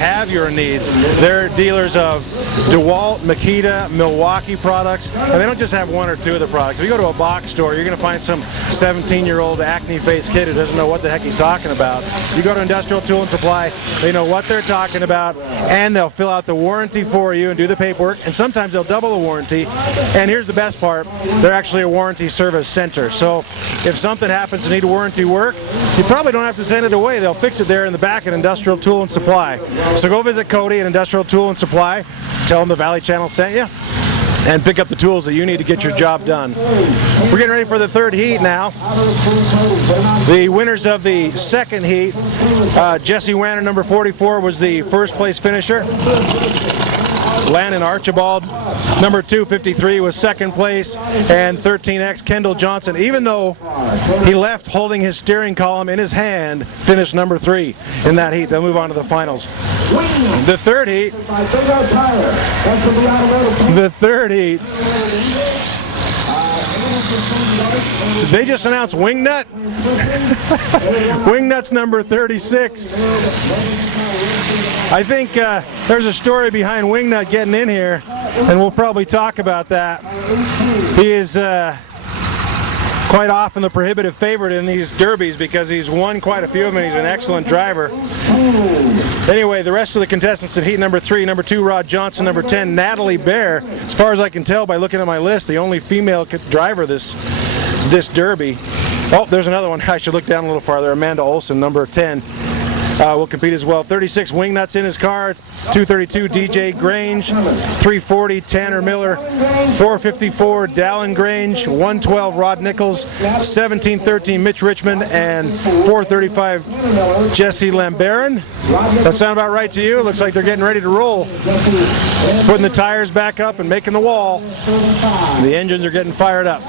have your needs. They're dealers of DeWalt, Makita, Milwaukee products, and they don't just have one or two of the products. If you go to a box store, you're going to find some 17-year-old acne-faced kid who doesn't know what the heck he's talking about. You go to Industrial Tool and Supply, they know what they're talking about, and they'll fill out the warranty for you and do the paperwork, and sometimes they'll double the warranty. And here's the best part, they're actually a warranty service center. So if something happens to need warranty work, you probably don't have to send it away. They'll fix it there in the back at Industrial Tool and Supply. So go visit Cody at Industrial Tool and Supply, tell them the Valley Channel sent you, and pick up the tools that you need to get your job done. We're getting ready for the third heat now. The winners of the second heat, Jesse Wanner, number 44, was the first place finisher. Landon Archibald, number 253, was second place, and 13X Kendall Johnson, even though he left holding his steering column in his hand, finished number 3 in that heat. They'll move on to the finals. The third heat, they just announced Wingnut. Wingnut's number 36. I think there's a story behind Wingnut getting in here, and we'll probably talk about that. He is quite often the prohibitive favorite in these derbies because he's won quite a few of them and he's an excellent driver. Anyway, the rest of the contestants in heat number 3, number 2, Rod Johnson, number 10, Natalie Bear. As far as I can tell by looking at my list, the only female driver this derby. Oh, there's another one. I should look down a little farther. Amanda Olson, number 10. Will compete as well. 36 Wingnuts in his car, 232 DJ Grange, 340 Tanner Miller, 454 Dallin Grange, 112 Rod Nichols, 1713 Mitch Richmond, and 435 Jesse Lambaron. That sound about right to you? Looks like they're getting ready to roll. Putting the tires back up and making the wall. The engines are getting fired up.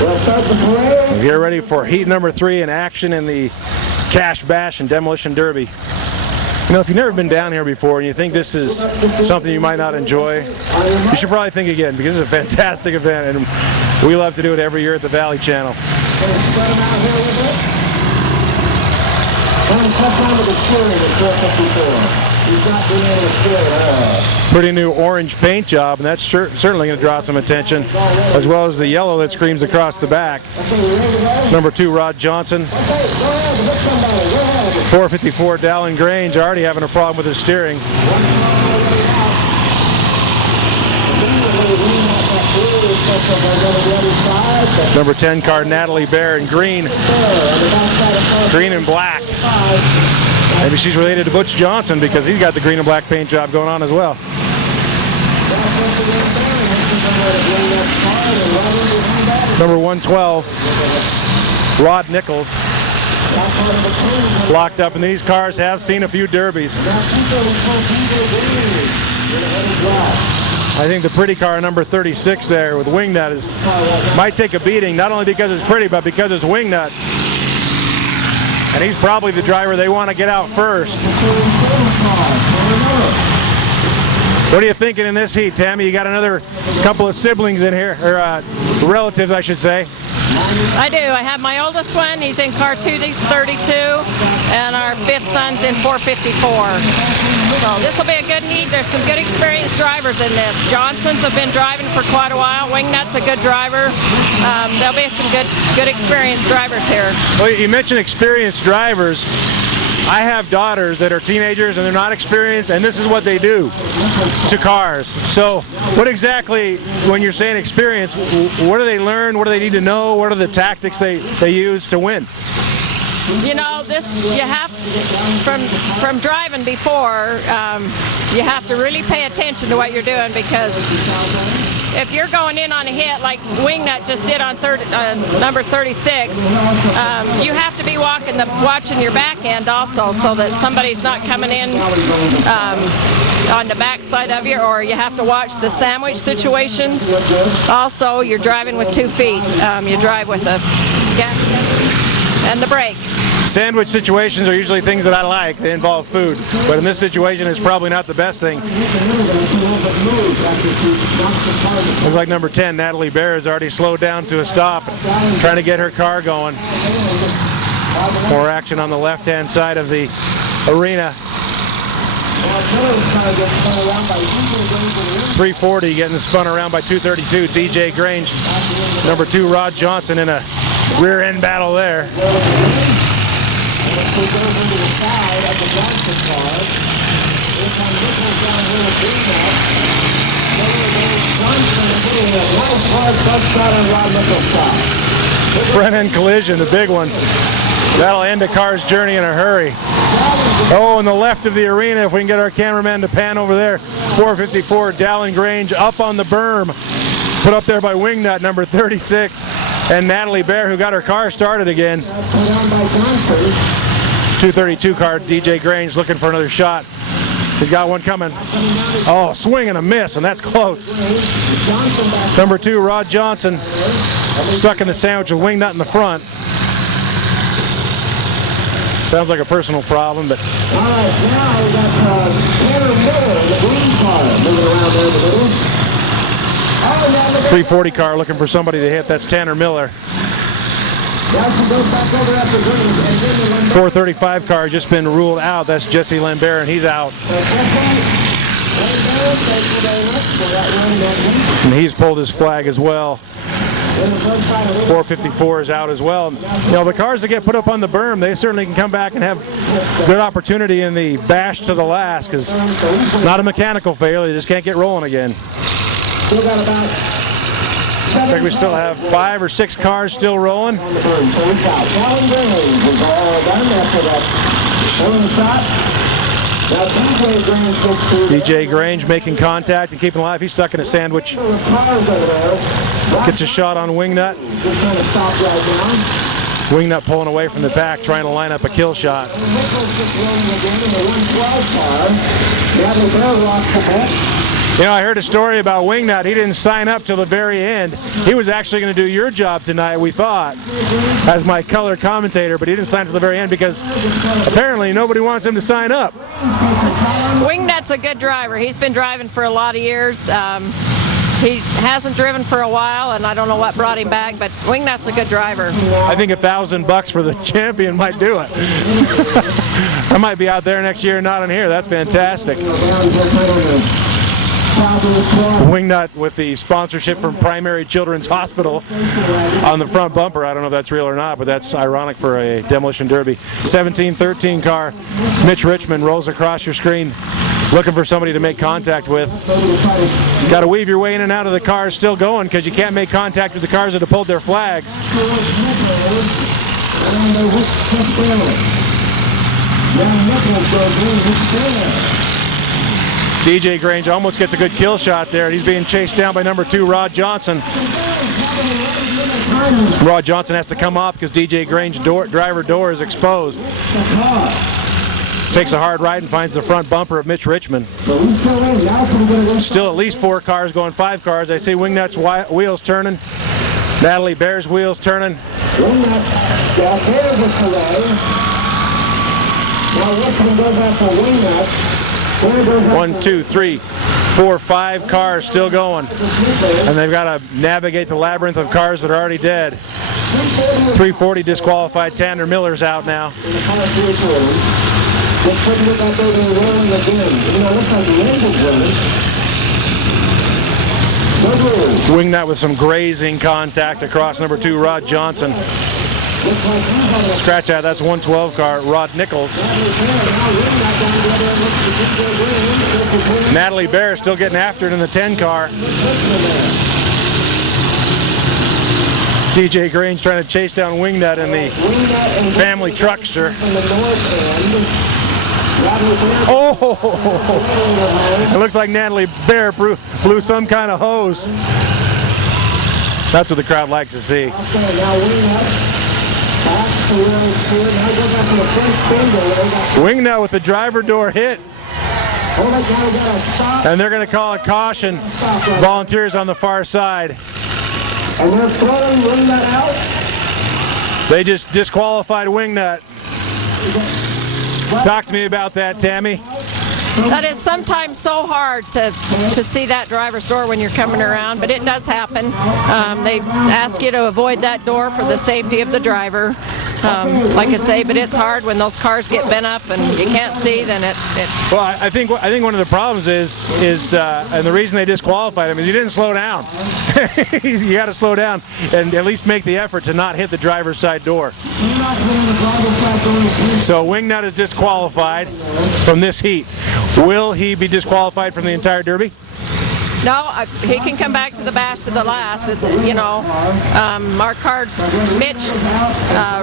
We'll get ready for heat number 3 in action in the Cash Bash and Demolition Derby. You know, if you've never been down here before and you think this is something you might not enjoy, you should probably think again, because it's a fantastic event and we love to do it every year at the Valley Channel. Pretty new orange paint job, and that's certainly going to draw some attention, as well as the yellow that screams across the back. Number 2, Rod Johnson. 454 Dallin Grange, already having a problem with his steering. Number 10 car, Natalie Bear, in green and black. Maybe she's related to Butch Johnson because he's got the green and black paint job going on as well. Number 112, Rod Nichols. Locked up in these cars, have seen a few derbies. I think the pretty car, number 36 there with Wingnut, might take a beating, not only because it's pretty, but because it's Wingnut. And he's probably the driver they want to get out first. What are you thinking in this heat, Tammy? You got another couple of siblings in here, or relatives, I should say. I do. I have my oldest one. He's in car 232, and our 5th son's in 454. So this will be a good heat. There's some good experienced drivers in this. Johnsons have been driving for quite a while. Wingnut's a good driver. There'll be some good experienced drivers here. Well, you mentioned experienced drivers. I have daughters that are teenagers and they're not experienced, and this is what they do to cars. So what exactly, when you're saying experience, what do they learn? What do they need to know? What are the tactics they use to win? You know, you have, from driving before, you have to really pay attention to what you're doing, because if you're going in on a hit like Wingnut just did on number 36, you have to be watching your back end also, so that somebody's not coming in on the back side of you, or you have to watch the sandwich situations. Also, you're driving with 2 feet. You drive with the gas and the brake. Sandwich situations are usually things that I like. They involve food. But in this situation, it's probably not the best thing. Looks like number 10, Natalie Bear, has already slowed down to a stop, trying to get her car going. More action on the left-hand side of the arena. 340 getting spun around by 232. DJ Grange, number 2 Rod Johnson in a rear end battle there. Front end collision, the big one. That'll end a car's journey in a hurry. Oh, on the left of the arena, if we can get our cameraman to pan over there, 454 Dallin Grange up on the berm, put up there by Wingnut, number 36, and Natalie Bear, who got her car started again. 232 car, DJ Grange looking for another shot. He's got one coming. Oh, swing and a miss, and that's close. Number 2, Rod Johnson, stuck in the sandwich with Wingnut in the front. Sounds like a personal problem, but. All right, now we got Tanner Miller, the green car, moving around there in the middle. 340 car looking for somebody to hit. That's Tanner Miller. 435 car just been ruled out. That's Jesse Lambert, and he's out. And he's pulled his flag as well. 454 is out as well. You know, the cars that get put up on the berm, they certainly can come back and have good opportunity in the bash to the last, because it's not a mechanical failure. They just can't get rolling again. Looks like we still have 5 or 6 cars still rolling. DJ Grange making contact and keeping alive. He's stuck in a sandwich. Gets a shot on Wingnut. Wingnut pulling away from the pack, trying to line up a kill shot. You know, I heard a story about Wingnut. He didn't sign up till the very end. He was actually going to do your job tonight, we thought, as my color commentator, but he didn't sign till the very end because apparently nobody wants him to sign up. Wingnut's a good driver. He's been driving for a lot of years. He hasn't driven for a while, and I don't know what brought him back, but Wingnut's a good driver. I think $1,000 for the champion might do it. I might be out there next year, not in here. That's fantastic. Wingnut with the sponsorship from Primary Children's Hospital on the front bumper. I don't know if that's real or not, but that's ironic for a Demolition Derby. 1713 car. Mitch Richmond rolls across your screen, looking for somebody to make contact with. You got to weave your way in and out of the cars still going, because you can't make contact with the cars that have pulled their flags. DJ Grange almost gets a good kill shot there. He's being chased down by number 2, Rod Johnson. Rod Johnson has to come off because DJ Grange's driver door is exposed. Takes a hard right and finds the front bumper of Mitch Richmond. Still at least 4 cars going, 5 cars. I see Wingnut's wheels turning. Natalie Bear's wheels turning. One, 2, 3, 4, 5 cars still going, and they've got to navigate the labyrinth of cars that are already dead. 340 disqualified. Tanner Miller's out now. Wingnut with some grazing contact across number 2, Rod Johnson. Scratch out, that's 112 car, Rod Nichols. Natalie Bear still getting after it in the 10 car. DJ Grange trying to chase down Wingnut in the family truckster. Oh! It looks like Natalie Bear blew some kind of hose. That's what the crowd likes to see. Wingnut with the driver door hit. And they're going to call a caution. Volunteers on the far side. And they're throwing Wingnut out? They just disqualified Wingnut. Talk to me about that, Tammy. That is sometimes so hard to see that driver's door when you're coming around, but it does happen. They ask you to avoid that door for the safety of the driver. like I say, but it's hard when those cars get bent up and you can't see. Then it Well, I think one of the problems is and the reason they disqualified him is he didn't slow down. You got to slow down and at least make the effort to not hit the driver's side door. So Wingnut is disqualified from this heat. Will he be disqualified from the entire Derby? No, he can come back to the bash to the last. You know, our car, Mitch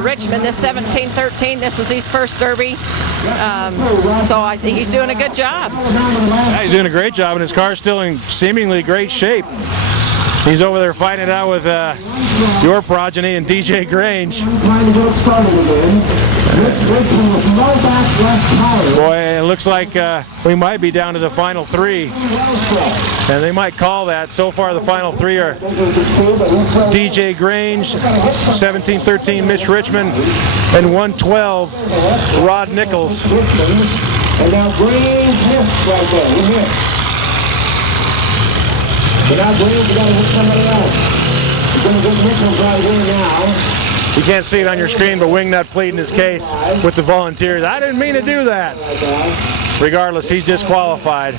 Richmond, this 17-13, this is his first Derby. So I think he's doing a good job. Yeah, he's doing a great job, and his car's still in seemingly great shape. He's over there fighting it out with your progeny and DJ Grange. Boy, it looks like we might be down to the final three. And they might call that. So far, the final three are DJ Grange, 17-13 Mitch Richmond, and 112 Rod Nichols. And now Grange hits right there. He hits. But now Grange, you got to hit somebody else. He's going to get Nichols right here now. You can't see it on your screen, but Wingnut pleading his case with the volunteers. I didn't mean to do that. Regardless, he's disqualified.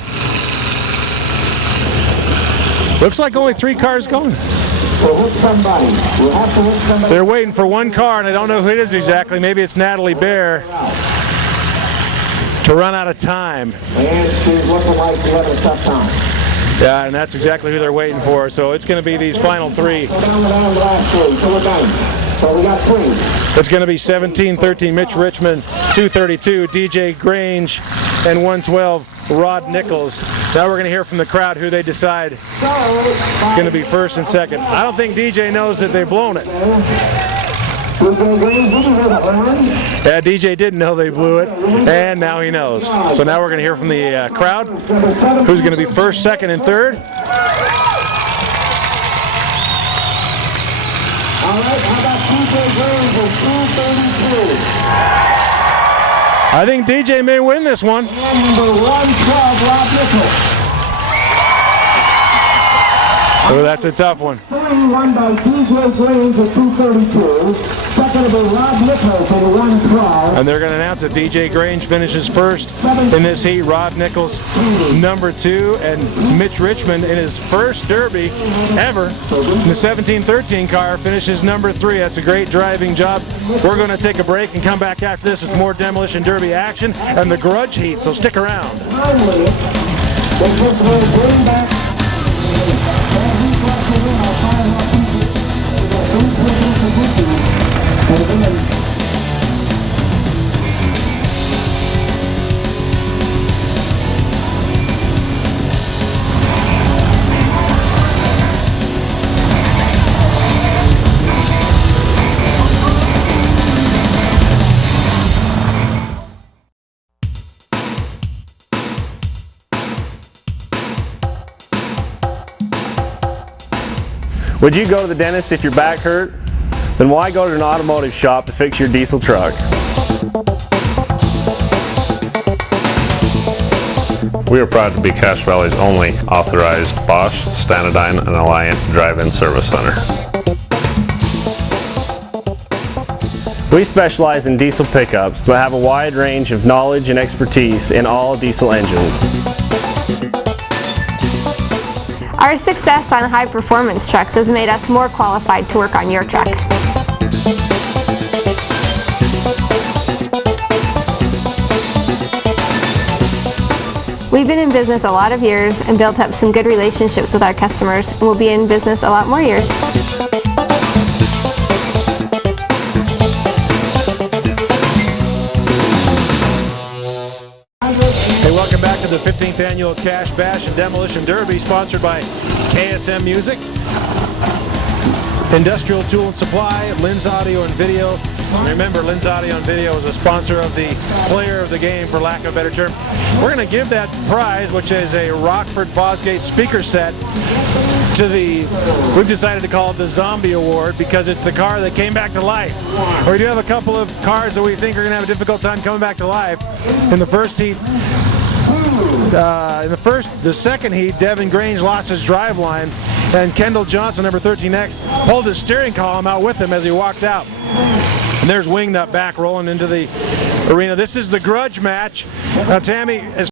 Looks like only 3 cars going. We'll hit somebody. We'll have to hit somebody. They're waiting for one car, and I don't know who it is exactly. Maybe it's Natalie Bear to run out of time. And she's looking like she has a tough time. Yeah, and that's exactly who they're waiting for. So it's going to be these final 3. We're down to the last 3, so we're done. So we got 3. It's going to be 17-13 Mitch Richmond, 232 DJ Grange, and 112 Rod Nichols. Now we're going to hear from the crowd who they decide is going to be first and second. I don't think DJ knows that they've blown it. Yeah, DJ didn't know they blew it, and now he knows. So now we're going to hear from the crowd who's going to be first, second, and third. All right, how about DJ Grange at 232? I think DJ may win this one. And number 112, Rod Nichols. Oh, that's a tough one. 3-1 by DJ Grange at 232. Second will be Rod Nichols at 112. And they're going to announce that DJ Grange finishes first in this heat. Rod Nichols number 2, and Mitch Richmond in his first Derby ever in the 17-13 car finishes number 3. That's a great driving job. We're going to take a break and come back after this with more Demolition Derby action and the Grudge heat, so stick around. Finally, they just will bring back. Would you go to the dentist if your back hurt? Then why go to an automotive shop to fix your diesel truck? We are proud to be Cache Valley's only authorized Bosch, Stanadyne, and Alliant drive-in service center. We specialize in diesel pickups, but have a wide range of knowledge and expertise in all diesel engines. Our success on high-performance trucks has made us more qualified to work on your truck. We've been in business a lot of years and built up some good relationships with our customers, and we'll be in business a lot more years. Hey, welcome back to the 15th annual Cache Bash and Demolition Derby, sponsored by KSM Music, Industrial Tool and Supply, Lynn's Audio and Video. And remember, Lynn's Audio and Video is a sponsor of the player of the game, for lack of a better term. We're going to give that prize, which is a Rockford Fosgate speaker set, to we've decided to call it the Zombie Award, because it's the car that came back to life. We do have a couple of cars that we think are going to have a difficult time coming back to life. In the first heat, the second heat, Devin Grange lost his drive line, and Kendall Johnson, number 13X, pulled his steering column out with him as he walked out. And there's Wingnut back rolling into the arena. This is the Grudge match. Now, Tammy, as